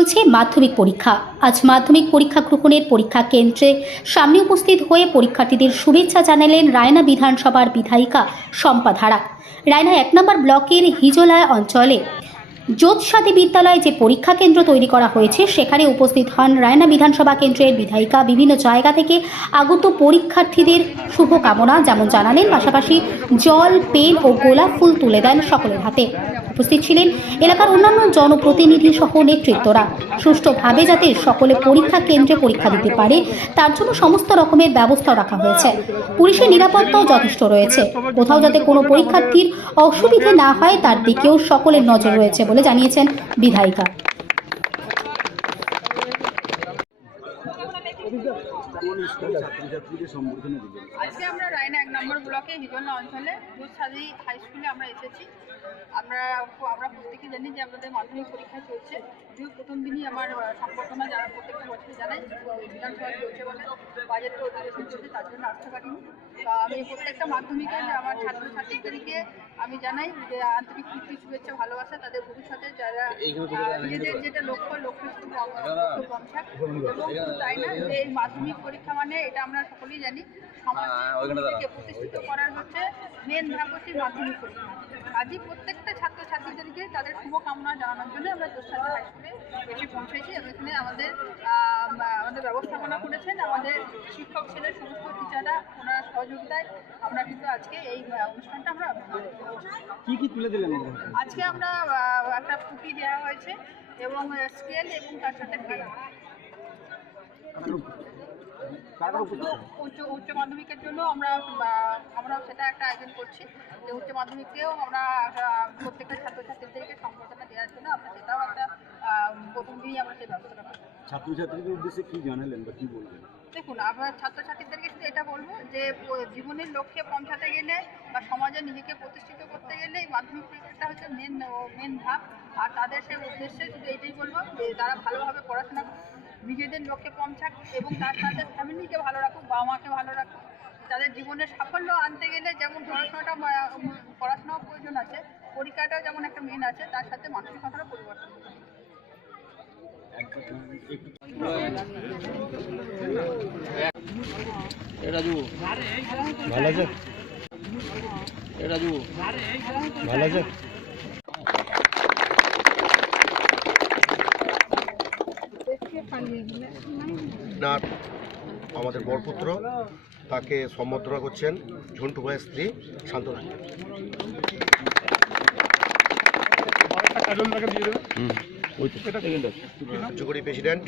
চলছে মাধ্যমিক পরীক্ষা। আজ মাধ্যমিক পরীক্ষা গ্রহণের পরীক্ষা কেন্দ্রে সামনে উপস্থিত হয়ে পরীক্ষার্থীদের শুভেচ্ছা জানালেন রায়না বিধানসভার বিধায়িকা শম্পা ধারা। রায়না এক নম্বর ব্লকের হিজলায় অঞ্চলে যোৎসাদী বিদ্যালয়ে যে পরীক্ষা কেন্দ্র তৈরি করা হয়েছে, সেখানে উপস্থিত হন রায়না বিধানসভা কেন্দ্রের বিধায়িকা, বিভিন্ন জায়গা থেকে আগত পরীক্ষার্থীদের শুভকামনা, যেমন জানালেন, পাশাপাশি জল, পেন ও গোলাপ ফুল তুলে দেন সকলের হাতে। উপস্থিত ছিলেন এলাকার অন্যান্য জনপ্রতিনিধি সহ নেতৃত্বরা। সুষ্ঠুভাবে যাতে সকলে পরীক্ষা কেন্দ্রে পরীক্ষা দিতে পারে, তার জন্য সমস্ত রকমের ব্যবস্থা রাখা হয়েছে। পুলিশের নিরাপত্তাও যথেষ্ট রয়েছে। কোথাও যাতে কোনো পরীক্ষার্থীর অসুবিধে না হয়, তার দিকেও সকলের নজর রয়েছে বলে জানিয়েছেন বিধায়িকা কোন স্কুলে ছাত্রছাত্রীদের সম্বর্ধনা দিলেন আজকে আমরা রায়না এক নম্বর ব্লকে হিজলা অঞ্চলে দুধসাদি হাই স্কুলে আমরা এসেছি আমরা আমরা প্রত্যেকে জানি যে আমাদের মাধ্যমিক পরীক্ষা চলছে যদিও প্রথম দিনই আমার সম্বর্ধনা যারা প্রত্যেকটা বছর জানাই বিধানসভা চলছে বলে বাজেটের অধিবেশন চলছে তার জন্য আসতে পারিনি তা আমি প্রত্যেকটা মাধ্যমিকের আমার ছাত্রছাত্রীদেরকে আমি জানাই যে আন্তরিক প্রীতি শুভেচ্ছা ভালোবাসা তাদের ভবিষ্যতে যারা নিজেদের যেটা লক্ষ্য লক্ষ্য এবং তাই না যে এই মাধ্যমিক পরীক্ষা মানে এটা আমরা সকলেই জানি। সমাজকে প্রতিষ্ঠিত করার হচ্ছে মেন ধাপ হচ্ছে মাধ্যমিক পরীক্ষা। আজই প্রত্যেকটা ছাত্রছাত্রীদেরকে তাদের শুভকামনা জানানোর জন্য আমরা দোষালী হাই স্কুলে এসে পৌঁছেছি এবং এখানে আমাদের আমাদের ব্যবস্থাপনা করেছেন। আমাদের শিক্ষক ছেলে সমস্ত টিচাররা ওনারা সহযোগিতায় আমরা কিন্তু আজকে এই অনুষ্ঠানটা আমরা কি কি তুলে দিলেন আজকে আমরা একটা পুঁটি দেওয়া হয়েছে এবং স্কেল এবং তার সাথে পেন উচ্চ উচ্চ মাধ্যমিকের জন্য আমরা আমরা সেটা একটা আয়োজন করছি। যে উচ্চ মাধ্যমিকেও আমরা প্রত্যেকটা ছাত্রছাত্রীদেরকে সম্বর্ধনা দেওয়ার জন্য আমরা সেটাও একটা প্রথম দিনই আমরা সেই ব্যবস্থাটা করছি। ছাত্রছাত্রীদের উদ্দেশ্যে কি জানালেন বা কি বললেন? দেখুন আমরা ছাত্রছাত্রীদেরকে শুধু এটা বলব যে জীবনের লক্ষ্যে পৌঁছাতে গেলে বা সমাজে নিজেকে প্রতিষ্ঠিত করতে গেলে মাধ্যমিক পরীক্ষাটা হচ্ছে মেন মেন ধাপ। আর তাদের সেই উদ্দেশ্যে শুধু এটাই বলব যে তারা ভালোভাবে পড়াশোনা নিজেদের লক্ষ্যে পৌঁছাক এবং তার সাথে ফ্যামিলিকে ভালো রাখুক বাবা মাকে ভালো রাখুক। তাদের জীবনের সাফল্য আনতে গেলে যেমন পড়াশোনাটা পড়াশোনাও প্রয়োজন আছে পরীক্ষাটাও যেমন একটা মেন আছে তার সাথে মানসিকতারও পরিবর্তন করতে হবে। রাজু। ভালো আছে? রাজু। ভালো আছে? আপনার আমাদের বরপুত্র তাকে সম্বর্ধনা করছেন ঝন্টু ভাইয়ের স্ত্রী শান্তনা কার্যকরী প্রেসিডেন্ট